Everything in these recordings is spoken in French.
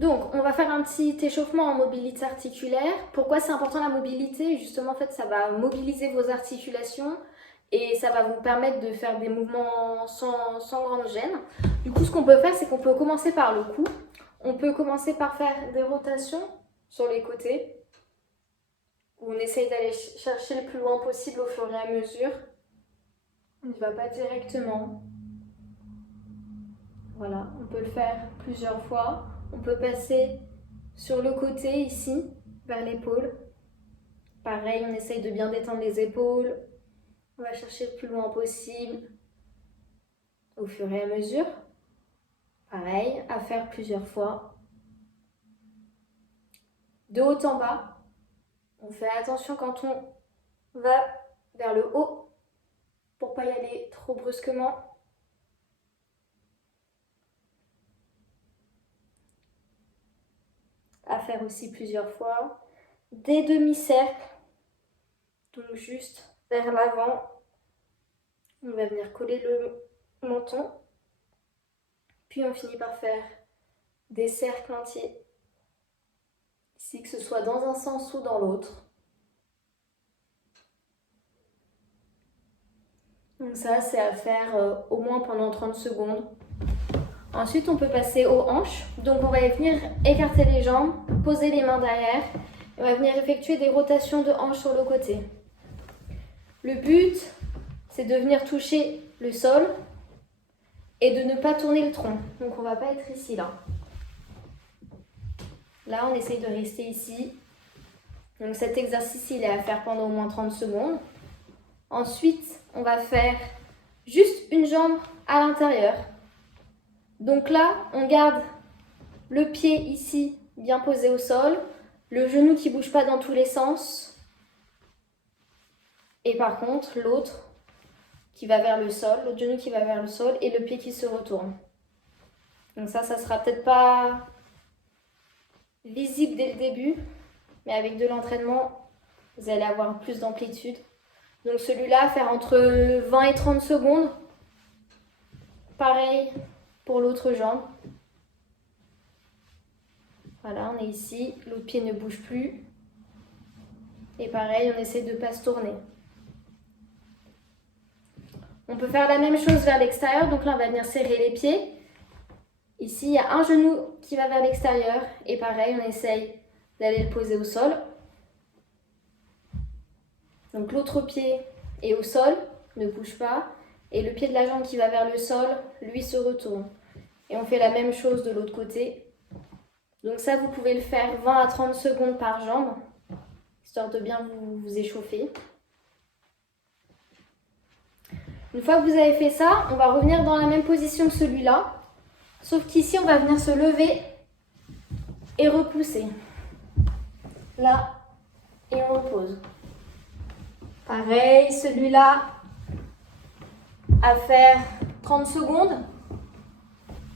Donc, on va faire un petit échauffement en mobilité articulaire. Pourquoi c'est important la mobilité? Justement, en fait, ça va mobiliser vos articulations et ça va vous permettre de faire des mouvements sans grande gêne. Du coup, ce qu'on peut faire, c'est qu'on peut commencer par le cou. On peut commencer par faire des rotations sur les côtés, où on essaye d'aller chercher le plus loin possible au fur et à mesure. On ne va pas directement. Voilà, on peut le faire plusieurs fois. On peut passer sur le côté ici, vers l'épaule. Pareil, on essaye de bien détendre les épaules. On va chercher le plus loin possible au fur et à mesure. Pareil, à faire plusieurs fois. De haut en bas, on fait attention quand on va vers le haut pour ne pas y aller trop brusquement. À faire aussi plusieurs fois. Des demi-cercles, donc juste vers l'avant. On va venir coller le menton. Puis on finit par faire des cercles entiers. Ici, que ce soit dans un sens ou dans l'autre. Donc ça, c'est à faire au moins pendant 30 secondes. Ensuite, on peut passer aux hanches. Donc on va venir écarter les jambes, poser les mains derrière. Et on va venir effectuer des rotations de hanches sur le côté. Le but, c'est de venir toucher le sol et de ne pas tourner le tronc. Donc on ne va pas être ici, là. Là, on essaye de rester ici. Donc cet exercice, il est à faire pendant au moins 30 secondes. Ensuite, on va faire juste une jambe à l'intérieur. Donc là, on garde le pied ici, bien posé au sol, le genou qui ne bouge pas dans tous les sens. Et par contre, l'autre qui va vers le sol, l'autre genou qui va vers le sol et le pied qui se retourne. Donc ça sera peut-être pas visible dès le début, mais avec de l'entraînement, vous allez avoir plus d'amplitude. Donc celui-là, faire entre 20 et 30 secondes. Pareil pour l'autre jambe. Voilà, on est ici, l'autre pied ne bouge plus. Et pareil, on essaie de ne pas se tourner. On peut faire la même chose vers l'extérieur, donc là on va venir serrer les pieds. Ici, il y a un genou qui va vers l'extérieur et pareil, on essaye d'aller le poser au sol. Donc l'autre pied est au sol, ne bouge pas, et le pied de la jambe qui va vers le sol, lui se retourne. Et on fait la même chose de l'autre côté. Donc ça, vous pouvez le faire 20 à 30 secondes par jambe, histoire de bien vous échauffer. Une fois que vous avez fait ça, on va revenir dans la même position que celui-là, sauf qu'ici, on va venir se lever et repousser. Là, et on repose. Pareil, celui-là, à faire 30 secondes.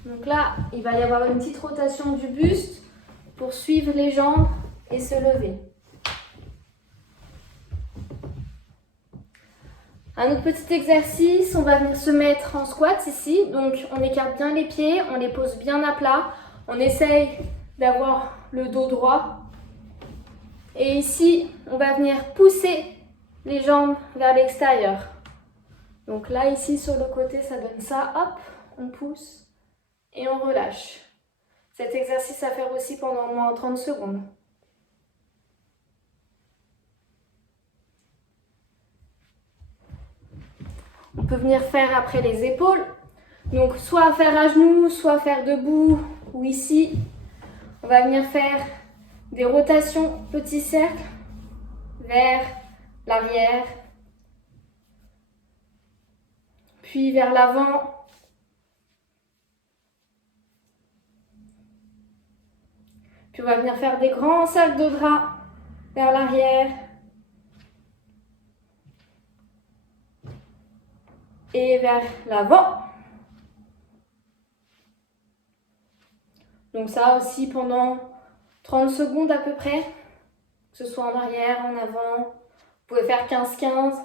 Donc là, il va y avoir une petite rotation du buste pour suivre les jambes et se lever. Un autre petit exercice, on va venir se mettre en squat ici. Donc on écarte bien les pieds, on les pose bien à plat. On essaye d'avoir le dos droit. Et ici, on va venir pousser les jambes vers l'extérieur. Donc là, ici, sur le côté, ça donne ça. Hop, on pousse et on relâche. Cet exercice à faire aussi pendant au moins 30 secondes. On peut venir faire après les épaules. Donc soit faire à genoux, soit faire debout ou ici. On va venir faire des rotations petits cercles vers l'arrière, puis vers l'avant. Puis on va venir faire des grands cercles de bras vers l'arrière. Et vers l'avant. Donc ça aussi pendant 30 secondes à peu près, que ce soit en arrière, en avant. Vous pouvez faire 15-15.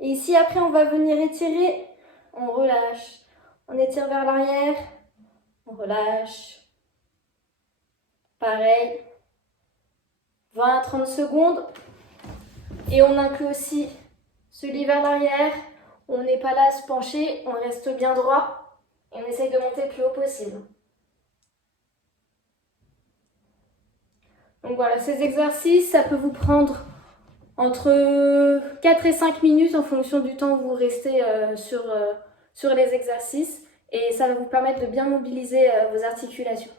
Et ici après on va venir étirer, on relâche. On étire vers l'arrière, on relâche. Pareil, 20 à 30 secondes. Et on inclut aussi celui vers l'arrière. On n'est pas là à se pencher, on reste bien droit et on essaye de monter le plus haut possible. Donc voilà, ces exercices, ça peut vous prendre entre 4 et 5 minutes en fonction du temps où vous restez sur les exercices. Et ça va vous permettre de bien mobiliser vos articulations.